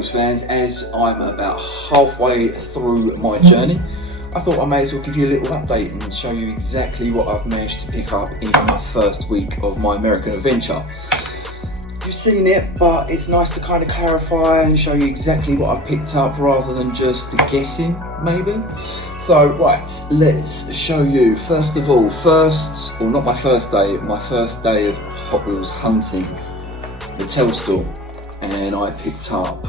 Wheels fans, as I'm about halfway through my journey, I thought I may as well give you a little update and show you exactly what I've managed to pick up in my first week of my American adventure. You've seen it, but it's nice to kind of clarify and show you exactly what I've picked up rather than just guessing, maybe. So, right, let's show you. First of all, not my first day of Hot Wheels hunting, Mattel store, and I picked up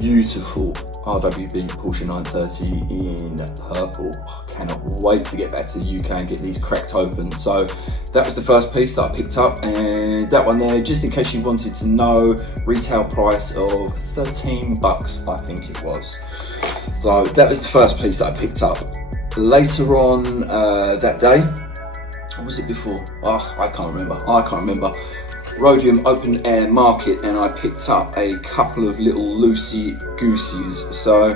beautiful RWB Porsche 930 in purple. I cannot wait to get back to the UK and get these cracked open. So that was the first piece that I picked up, and that one there, just in case you wanted to know, retail price of $13, I think it was. So that was the first piece that I picked up. Later on that day, or was it before? I can't remember. Rhodium open air market, and I picked up a couple of little loosey gooseys. So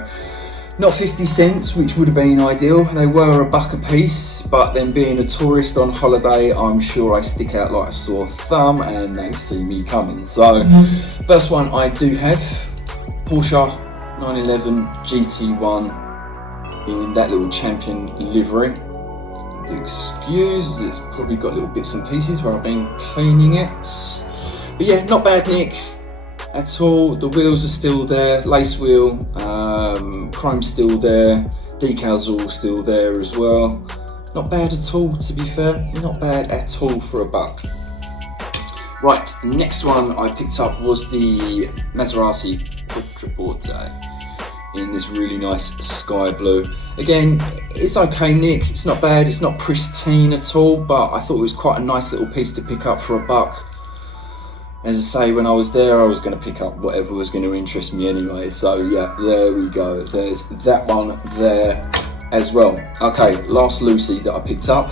not 50 cents, which would have been ideal. They were $1 a piece, but then being a tourist on holiday, I'm sure I stick out like a sore thumb and they see me coming. So first one I do have, Porsche 911 GT1 in that little champion livery. Excuse, it's probably got little bits and pieces where I've been cleaning it, but yeah, not bad nick at all. The wheels are still there, lace wheel, chrome's still there, decals are all still there as well. Not bad at all, to be fair, not bad at all for $1. Right, next one I picked up was the Maserati Quattroporte in this really nice sky blue. Again, it's okay nick, it's not bad, it's not pristine at all, but I thought it was quite a nice little piece to pick up for $1. As I say, when I was there, I was going to pick up whatever was going to interest me anyway. So yeah, there we go, there's that one there as well. Okay, last Lucy that I picked up,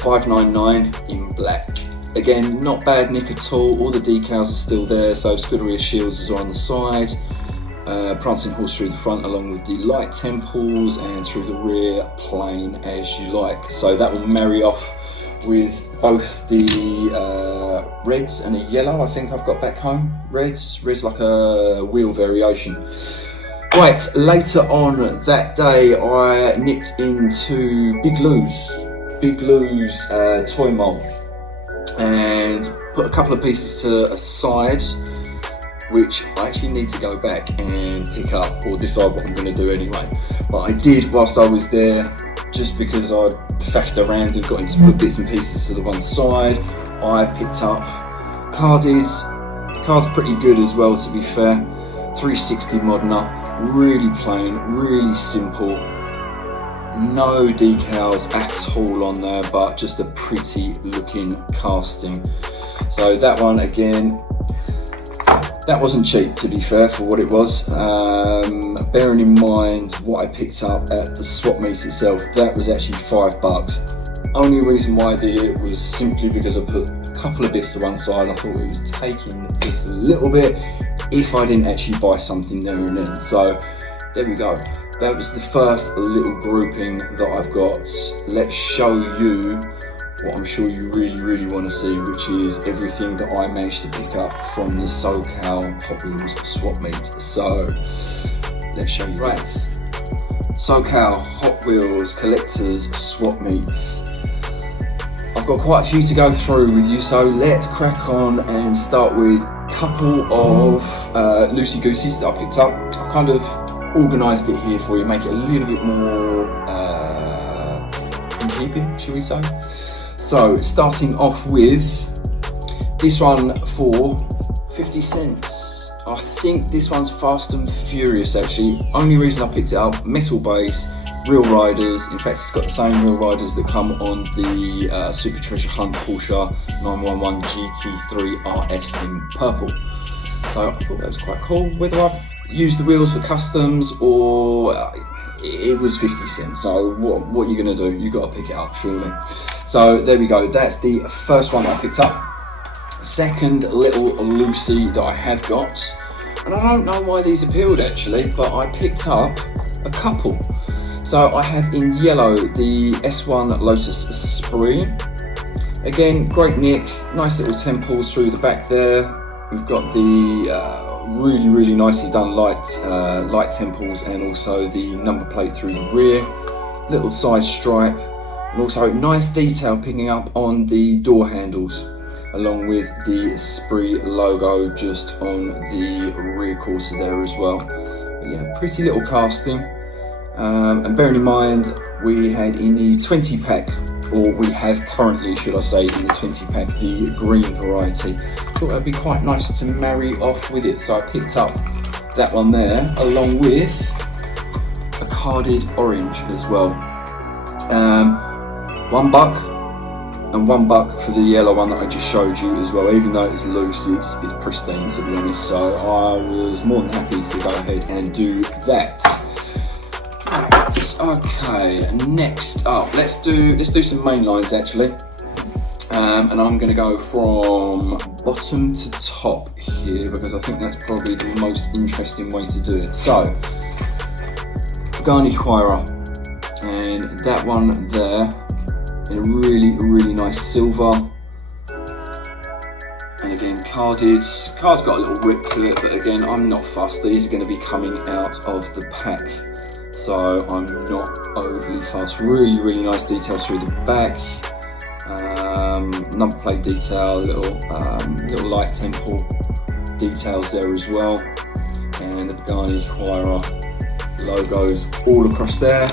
599 in black. Again, not bad nick at all the decals are still there, so Scuderia shields are on the side. Prancing horse through the front along with the light temples, and through the rear plain as you like. So that will marry off with both the reds and a yellow I think I've got back home. Reds like a wheel variation. Right, later on that day I nipped into Big Lou's toy mall and put a couple of pieces to a side, which I actually need to go back and pick up or decide what I'm going to do anyway. But I did whilst I was there, just because I faffed around and got into put bits and pieces to the one side. I picked up Cardi's. Car's pretty good as well, to be fair. 360 Modena, really plain, really simple. No decals at all on there, but just a pretty looking casting. So that one again, that wasn't cheap, to be fair, for what it was. Bearing in mind what I picked up at the swap meet itself, that was actually $5. Only reason why I did it was simply because I put a couple of bits to one side. I thought it was taking this a little bit if I didn't actually buy something there and then. So there we go. That was the first little grouping that I've got. Let's show you what I'm sure you really want to see, which is everything that I managed to pick up from the SoCal Hot Wheels swap meet. So let's show you. Right, SoCal Hot Wheels Collectors swap meets. I've got quite a few to go through with you, so let's crack on and start with a couple of loosey gooseys that I picked up. I've kind of organised it here for you, make it a little bit more in keeping, shall we say. So starting off with this one for 50 cents. I think this one's Fast and Furious actually. Only reason I picked it up, metal base, real riders. In fact, it's got the same real riders that come on the Super Treasure Hunt Porsche 911 GT3 RS in purple. So I thought that was quite cool. Whether I used the wheels for customs or it was 50 cents, so what you're gonna do, you gotta pick it up surely. So there we go, that's the first one I picked up. Second little Lucy that I have got, and I don't know why these appealed actually, but I picked up a couple. So I have in yellow the S1 Lotus Esprit. Again, great nick, nice little temples through the back there. We've got the really nicely done light temples, and also the number plate through the rear, little side stripe, and also nice detail picking up on the door handles, along with the Spree logo just on the rear quarter there as well. But yeah, pretty little casting. And bearing in mind, we had in the 20 pack, or we have currently, should I say, in the 20 pack, the green variety. Thought that'd be quite nice to marry off with it, so I picked up that one there, along with a carded orange as well. $1 and $1 for the yellow one that I just showed you as well. Even though it's loose, it's pristine, to be honest. So I was more than happy to go ahead and do that. Okay, next up, let's do some main lines actually, and I'm going to go from bottom to top here because I think that's probably the most interesting way to do it. So, Pagani Huayra, and that one there in a really nice silver, and again carded. Card's got a little whip to it, but again I'm not fussed. These are going to be coming out of the pack, so I'm not overly fast. Really nice details through the back, number plate detail, little light temple details there as well, and the Pagani Huayra logos all across there,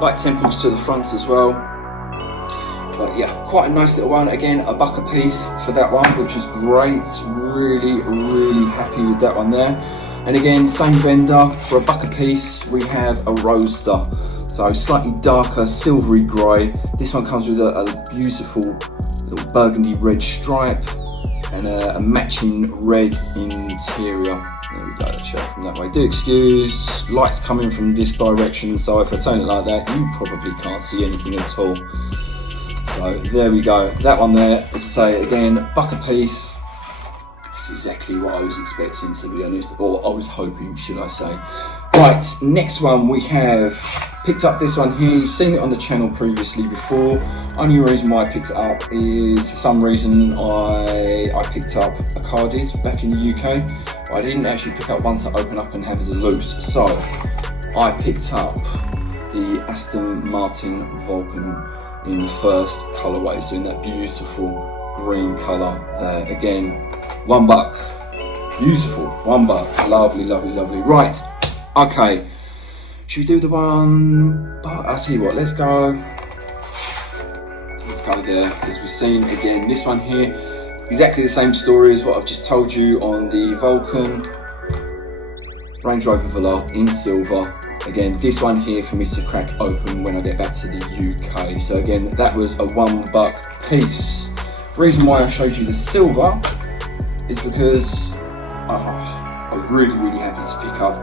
light temples to the front as well. But yeah, quite a nice little one. Again, $1 a piece for that one, which is great. Really happy with that one there. And again, same vendor, for $1 a piece, we have a Roadster. So slightly darker, silvery grey. This one comes with a beautiful little burgundy red stripe and a matching red interior. There we go, let's show it from that way. Do excuse, light's coming from this direction, so if I turn it like that, you probably can't see anything at all. So there we go, that one there, as I say, again, $1 a piece. That's exactly what I was expecting, to be honest, or I was hoping, should I say. Right, next one we have picked up this one here. You've seen it on the channel previously before. Only reason why I picked it up is for some reason I picked up a carded back in the UK. I didn't actually pick up one to open up and have as a loose, so I picked up the Aston Martin Vulcan in the first colourway, so in that beautiful green colour there. Again, $1, beautiful, $1, lovely. Right, okay, should we do the one? I'll tell you what, let's go there, because we've seen again this one here, exactly the same story as what I've just told you on the Vulcan, Range Rover Velar in silver. Again, this one here for me to crack open when I get back to the UK. So again, that was a $1 piece. Reason why I showed you the silver is because I'm really happy to pick up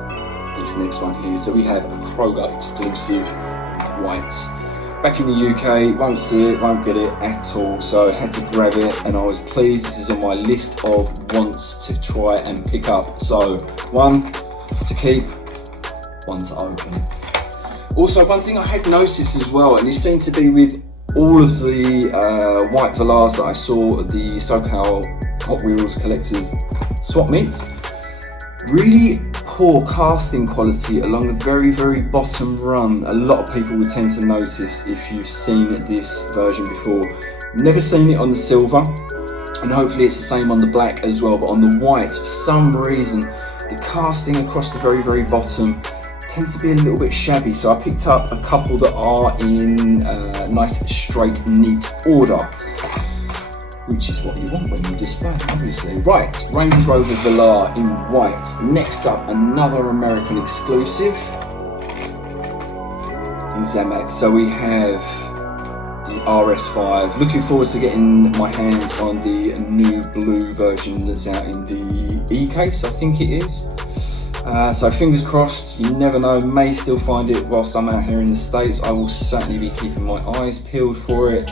this next one here. So we have a Kroger exclusive white. Back in the UK, won't see it, won't get it at all, so I had to grab it and I was pleased. This is on my list of wants to try and pick up. So, one to keep, one to open. Also, one thing I had noticed as well, and this seemed to be with all of the white Velars that I saw at the SoCal HW Collectors swap meet, really poor casting quality along the very bottom run. A lot of people would tend to notice if you've seen this version before. Never seen it on the silver, and hopefully it's the same on the black as well, but on the white, for some reason, the casting across the very bottom tends to be a little bit shabby. So I picked up a couple that are in nice, straight, neat order, which is what you want when you display, obviously. Right, Range Rover Velar in white. Next up, another American exclusive in Zamac. So we have the RS5. Looking forward to getting my hands on the new blue version that's out in the E-case, I think it is. So fingers crossed, you never know, may still find it whilst I'm out here in the States. I will certainly be keeping my eyes peeled for it.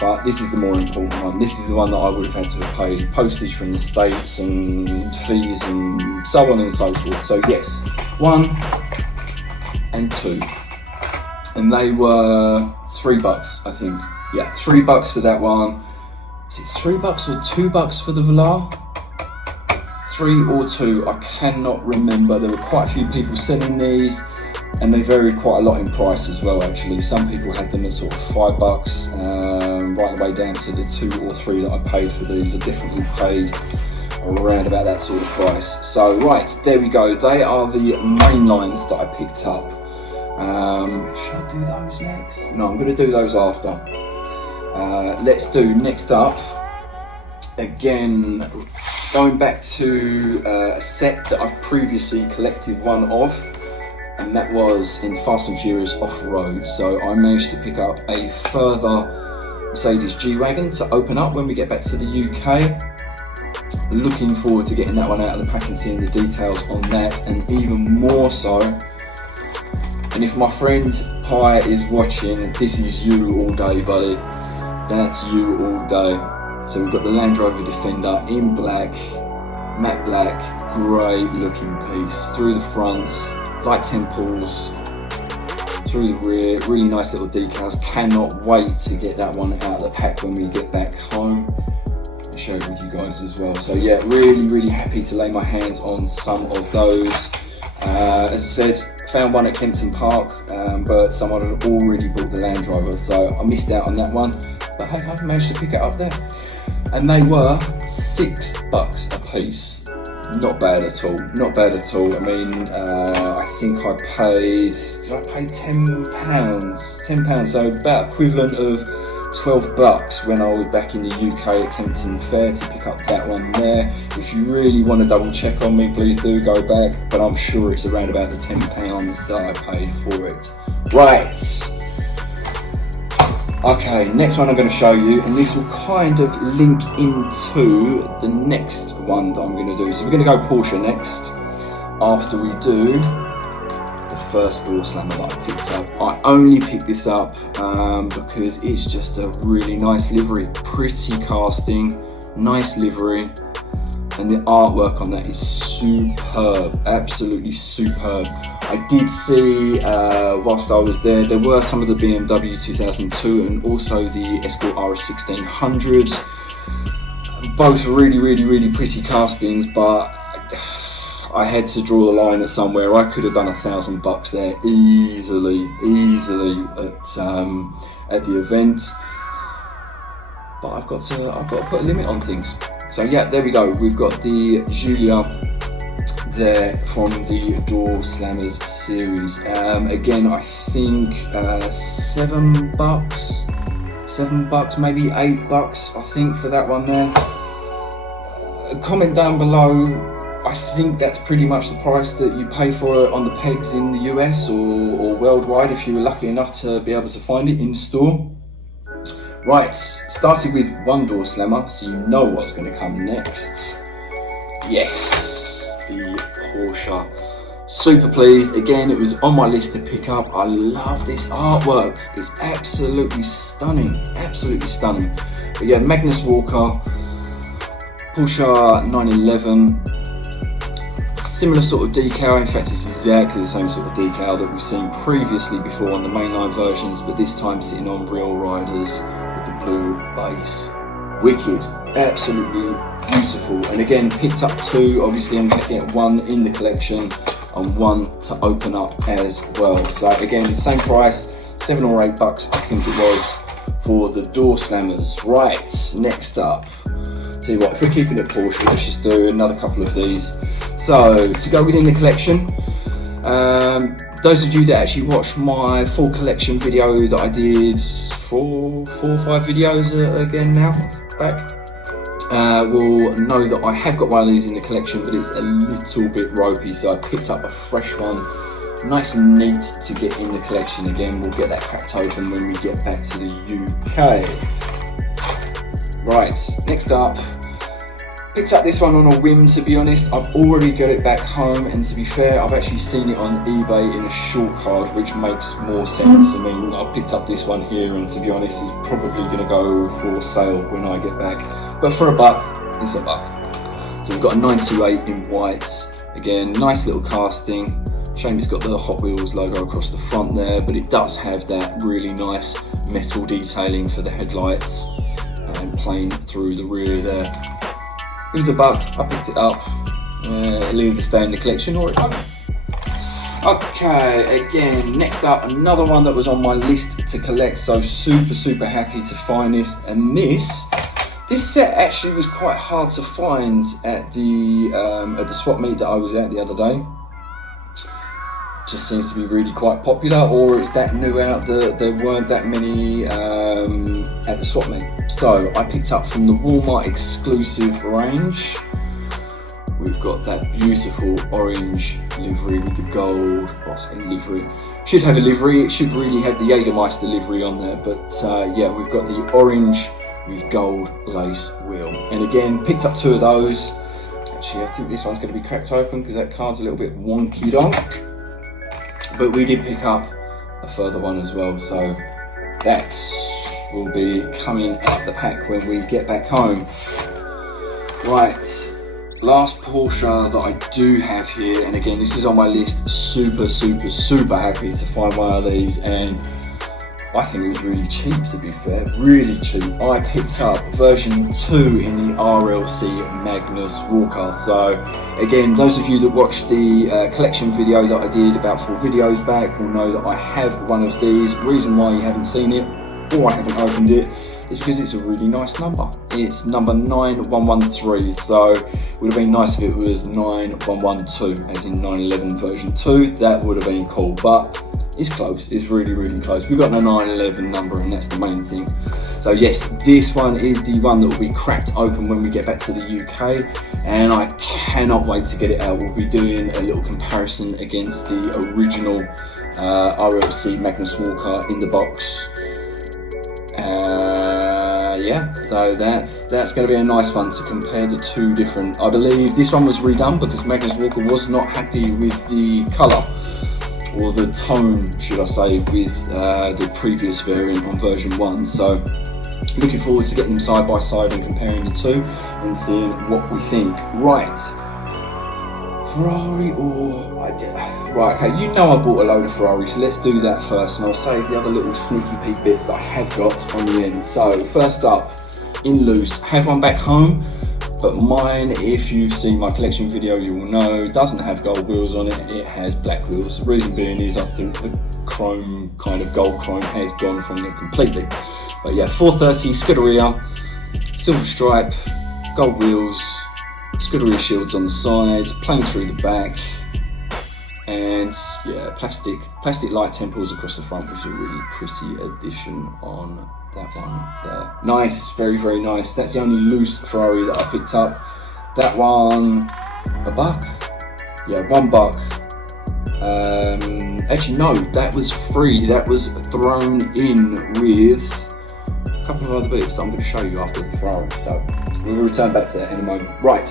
But this is the more important one. This is the one that I would have had to have paid postage from the States and fees and so on and so forth. So yes, 1 and 2. And they were $3, I think. Yeah, $3 for that one. Is it $3 or $2 for the Velar? 3 or 2, I cannot remember. There were quite a few people selling these, and they varied quite a lot in price as well actually. Some people had them at sort of $5, right the way down to the 2 or 3 that I paid for these. I definitely paid around about that sort of price. So right, there we go. They are the main lines that I picked up. Should I do those next? No, I'm going to do those after. Let's do next up. Again, going back to a set that I've previously collected one of, and that was in Fast and Furious Off-Road. So I managed to pick up a further Mercedes G-Wagon to open up when we get back to the UK. Looking forward to getting that one out of the pack and seeing the details on that, and even more so. And if my friend Pi is watching, this is you all day, buddy. That's you all day. So we've got the Land Rover Defender in black, matte black, great looking piece. Through the front, light temples, through the rear, really nice little decals. Cannot wait to get that one out of the pack when we get back home. I'll share it with you guys as well. So yeah, really happy to lay my hands on some of those. As I said, found one at Kempton Park, but someone had already bought the Land Rover, so I missed out on that one. But hey, I managed to pick it up there. And they were $6 a piece. Not bad at all, not bad at all. I mean, I think I paid, did I pay £10? £10, so about equivalent of $12 when I was back in the UK at Kempton Fair to pick up that one there. If you really want to double check on me, please do go back, but I'm sure it's around about the £10 that I paid for it. Right. Okay, next one I'm going to show you, and this will kind of link into the next one that I'm going to do. So we're going to go Porsche next, after we do the first door slammer that I picked up. I only picked this up because it's just a really nice livery, pretty casting, nice livery, and the artwork on that is superb, absolutely superb. I did see, whilst I was there, there were some of the BMW 2002 and also the Escort RS 1600. Both really pretty castings, but I had to draw the line at somewhere. I could have done $1,000 there easily at the event. But I've got to put a limit on things. So yeah, there we go. We've got the Giulia there from the Door Slammers series. Again, I think $7, maybe $8, I think, for that one there. Comment down below. I think that's pretty much the price that you pay for it on the pegs in the US or worldwide if you were lucky enough to be able to find it in store. Right, starting with one door slammer, so you know what's going to come next. Yes, the Porsche. Super pleased. Again, it was on my list to pick up. I love this artwork. It's absolutely stunning. Absolutely stunning. But yeah, Magnus Walker, Porsche 911. Similar sort of decal. In fact, it's exactly the same sort of decal that we've seen previously before on the mainline versions, but this time sitting on real riders with the blue base. Wicked. Absolutely beautiful. And again, picked up two. Obviously, I'm going to get one in the collection and one to open up as well. So again, same price, $7 or $8 I think it was for the door slammers. Right, next up, tell you what, if we're keeping it Porsche, let's just do another couple of these. So to go within the collection, those of you that actually watched my full collection video that I did four or five videos again now back, will know that I have got one of these in the collection, but it's a little bit ropey, so I picked up a fresh one, nice and neat to get in the collection. Again, we'll get that cracked open when we get back to the UK. Right, next up, picked up this one on a whim, to be honest. I've already got it back home, and to be fair, I've actually seen it on eBay in a short card, which makes more sense. I mean, I picked up this one here, and to be honest, it's probably going to go for sale when I get back. But for $1, it's $1. So we've got a 928 in white. Again, nice little casting. Shame it's got the Hot Wheels logo across the front there, but it does have that really nice metal detailing for the headlights and plain through the rear there. It was $1, I picked it up. It'll either stay in the collection or it won't. Okay, again, next up, another one that was on my list to collect, so super happy to find this. And this set actually was quite hard to find at the swap meet that I was at the other day. Just seems to be really quite popular, or it's that new out that there weren't that many at the swap meet. So I picked up from the Walmart exclusive range. We've got that beautiful orange livery with the gold. What's in livery? Should have a livery. It should really have the Jägermeister livery on there. But yeah, we've got the orange with gold lace wheel. And again, picked up 2 of those. Actually, I think this one's going to be cracked open because that card's a little bit wonky donk. But we did pick up a further one as well. So that will be coming out the pack when we get back home. Right. Last Porsche that I do have here, and again this is on my list, super happy to find one of these, and I think it was really cheap, to be fair, really cheap. I picked up version 2 in the RLC Magnus Walker. So again, those of you that watched the collection video that I did about 4 videos back will know that I have one of these. The reason why you haven't seen it, or I haven't opened it, is because it's a really nice number. It's number 9113, so it would have been nice if it was 9112, as in 911 version 2. That would have been cool, but it's close. It's really close. We've got a 911 number, and that's the main thing. So yes, this one is the one that will be cracked open when we get back to the UK, and I cannot wait to get it out. We'll be doing a little comparison against the original RLC Magnus Walker in the box. Yeah, so that's going to be a nice one to compare the 2 different. I believe this one was redone because Magnus Walker was not happy with the colour, or the tone, should I say, with the previous variant on version 1. So looking forward to getting them side by side and comparing the 2 and seeing what we think. Right, Ferrari or... Right, okay, you know I bought a load of Ferrari, so let's do that first, and I'll save the other little sneaky peek bits that I have got on the end. So first up, in loose, have one back home, but mine, if you've seen my collection video, you will know, doesn't have gold wheels on it, it has black wheels. The reason being is I think the chrome, kind of gold chrome, has gone from it completely. But yeah, 430 Scuderia, silver stripe, gold wheels, Scuderia shields on the sides, plain through the back, and yeah, plastic light temples across the front, which is a really pretty addition on that one there. Nice, very nice. That's the only loose Ferrari that I picked up. That one, $1? Yeah, $1. Actually no, that was free. That was thrown in with a couple of other bits that I'm going to show you after the Ferrari. So we'll return back to that in a moment. Right,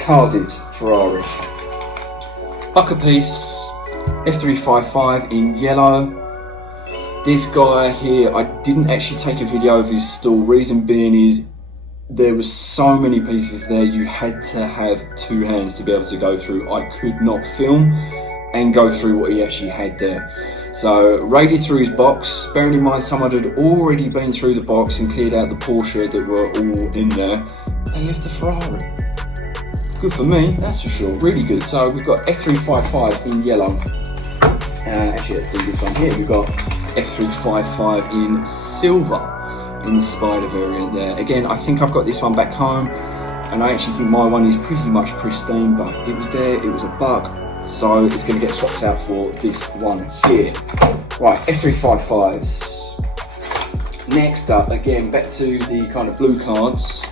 carded Ferrari. Buck a piece, F355 in yellow. This guy here, I didn't actually take a video of his stall. Reason being is there were so many pieces there, you had to have 2 hands to be able to go through. I could not film and go through what he actually had there. So raided through his box, bearing in mind someone had already been through the box and cleared out the Porsche that were all in there. They left the Ferrari. Good for me, that's for sure, really good. So we've got F355 in yellow. Actually, let's do this one here. We've got F355 in silver in the Spider variant there. Again, I think I've got this one back home, and I actually think my one is pretty much pristine, but it was there, it was a bug, so it's going to get swapped out for this one here. Right, F355s. Next up, again, back to the kind of blue cards.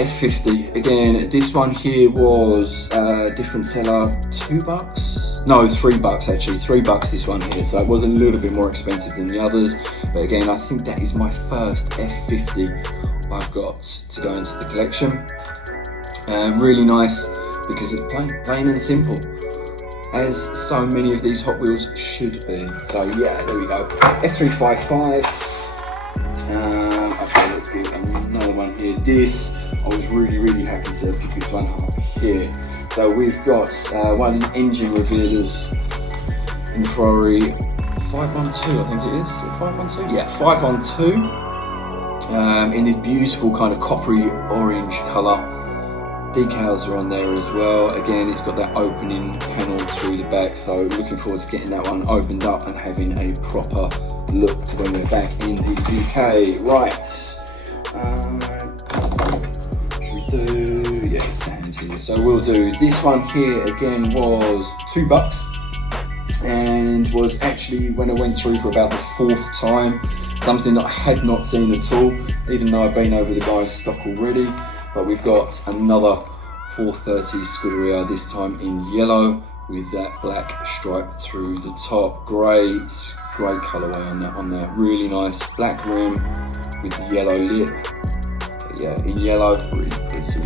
F50. Again, this one here was different seller, $2? No, $3 actually. $3 this one here, so it was a little bit more expensive than the others. But again, I think that is my first F50 I've got to go into the collection. Really nice because it's plain and simple, as so many of these Hot Wheels should be. So yeah, there we go. F355. Okay, let's get another one here. This, I was really happy to pick this one up here. So we've got one of the engine revealers in Ferrari 512, I think it is. 512? Yeah, 512. In this beautiful kind of coppery orange colour. Decals are on there as well. Again, it's got that opening panel through the back, so looking forward to getting that one opened up and having a proper look when we're back in the UK. Right, should we do, yeah, it's the hand here. So we'll do this one here. Again, was $2 and was actually, when I went through for about the 4th time, something that I had not seen at all, even though I've been over the guy's stock already. But we've got another 430 Scuderia, this time in yellow with that black stripe through the top. Great colourway on that. Really nice black rim with the yellow lip. So yeah, in yellow, really pretty,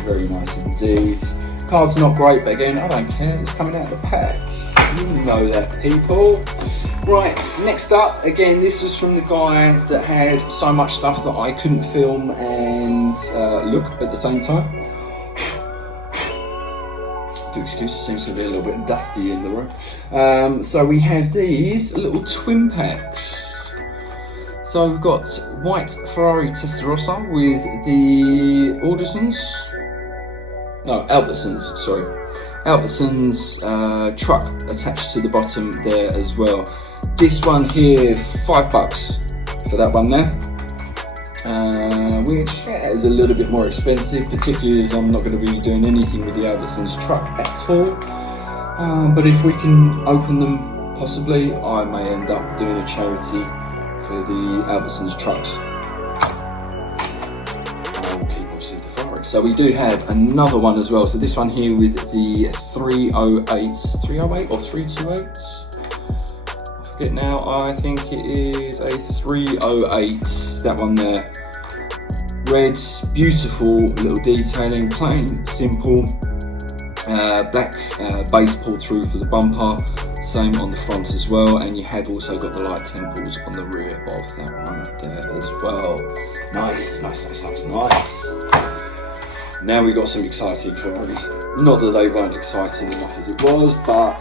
very nice indeed. Card's not great, but again, I don't care. It's coming out of the pack. You know that, people. Right, next up, again, this was from the guy that had so much stuff that I couldn't film and look at the same time. Do excuse, it seems to be a little bit dusty in the room. So we have these little twin packs. So we've got white Ferrari Testarossa with the Albertsons, sorry. Albertsons truck attached to the bottom there as well. This one here, $5 for that one there, which is a little bit more expensive, particularly as I'm not going to be doing anything with the Albertsons truck at all. But if we can open them, possibly, I may end up doing a charity for the Albertsons trucks. So we do have another one as well. So this one here with the 308 or 328? I forget now, I think it is a 308, that one there. Red, beautiful little detailing, plain, simple. Black base pulled through for the bumper, same on the front as well. And you have also got the light temples on the rear of that one there as well. Nice. Now we got some exciting Ferraris. Not that they weren't exciting enough as it was, but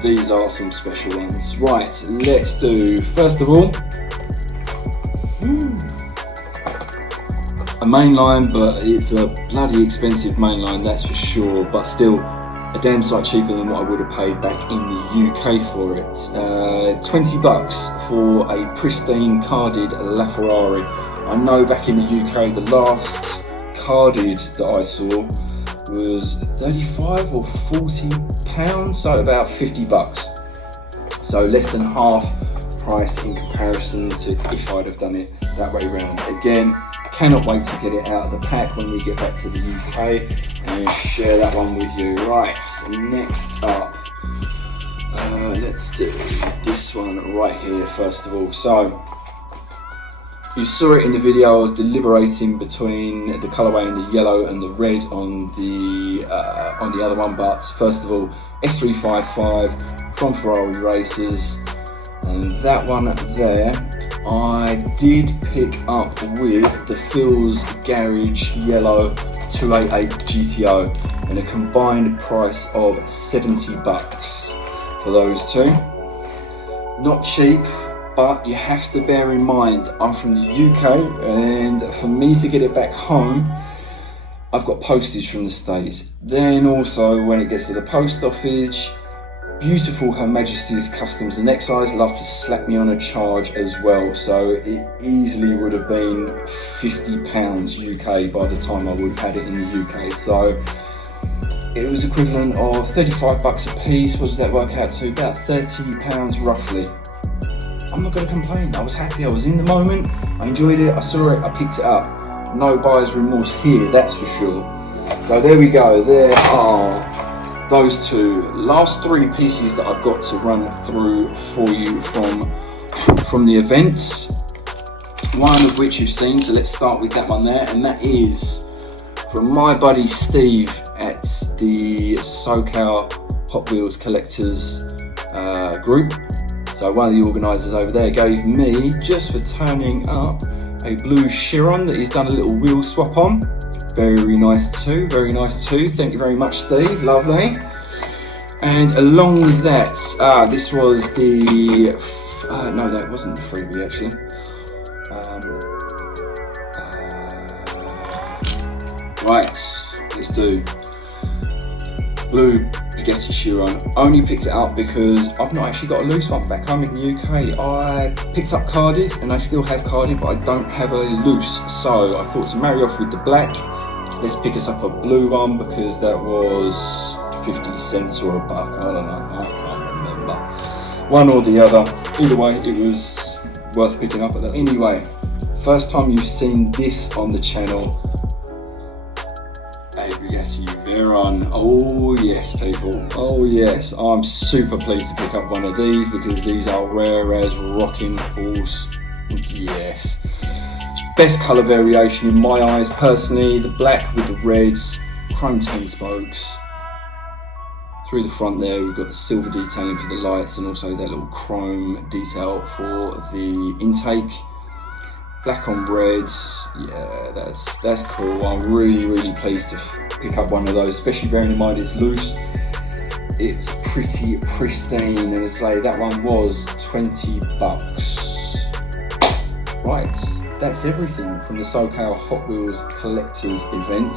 these are some special ones. Right, let's do, first of all, a mainline, but it's a bloody expensive mainline, that's for sure, but still a damn sight cheaper than what I would have paid back in the UK for it. $20 for a pristine carded LaFerrari. I know back in the UK the last carded that I saw was 35 or 40 pounds, so about $50. So less than half price in comparison to if I'd have done it that way around. Again, cannot wait to get it out of the pack when we get back to the UK and share that one with you. Right, next up, let's do this one right here first of all. So you saw it in the video, I was deliberating between the colourway and the yellow and the red on the other one, but first of all, F355 from Ferrari Racers, and that one there, I did pick up with the Phil's Garage Yellow 288 GTO and a combined price of $70 for those two. Not cheap, but you have to bear in mind, I'm from the UK, and for me to get it back home, I've got postage from the States. Then also, when it gets to the post office, beautiful Her Majesty's Customs and Excise love to slap me on a charge as well. So it easily would have been £50 UK by the time I would have had it in the UK. So it was equivalent of $35 a piece. What does that work out to? About £30 roughly. I'm not going to complain. I was happy, I was in the moment, I enjoyed it, I saw it, I picked it up. No buyer's remorse here, that's for sure. So there we go, there are those two. Last three pieces that I've got to run through for you from the event. One of which you've seen, so let's start with that one there, and that is from my buddy Steve at the SoCal HW Collectors group. So one of the organisers over there gave me, just for turning up, a blue Chiron that he's done a little wheel swap on. Very nice too, Thank you very much, Steve, lovely. And along with that, this was the, no, that wasn't the freebie actually. Right, let's do blue Bugatti Chiron. Only picked it up because I've not actually got a loose one back home in the UK. I picked up carded and I still have carded, but I don't have a loose. So I thought to marry off with the black, let's pick us up a blue one because that was 50 cents or $1. I don't know, I can't remember. One or the other. Either way, it was worth picking up at that. Anyway, first time you've seen this on the channel, a Bugatti Veyron. Oh yes, people. Oh yes, I'm super pleased to pick up one of these because these are rare as rocking horse. Yes. Best colour variation in my eyes personally, the black with the reds, chrome 10 spokes. Through the front there we've got the silver detailing for the lights and also that little chrome detail for the intake. Black on red, yeah, that's cool. I'm really pleased to pick up one of those, especially bearing in mind it's loose. It's pretty pristine, and as I say, that one was $20. Right, that's everything from the SoCal Hot Wheels Collectors event.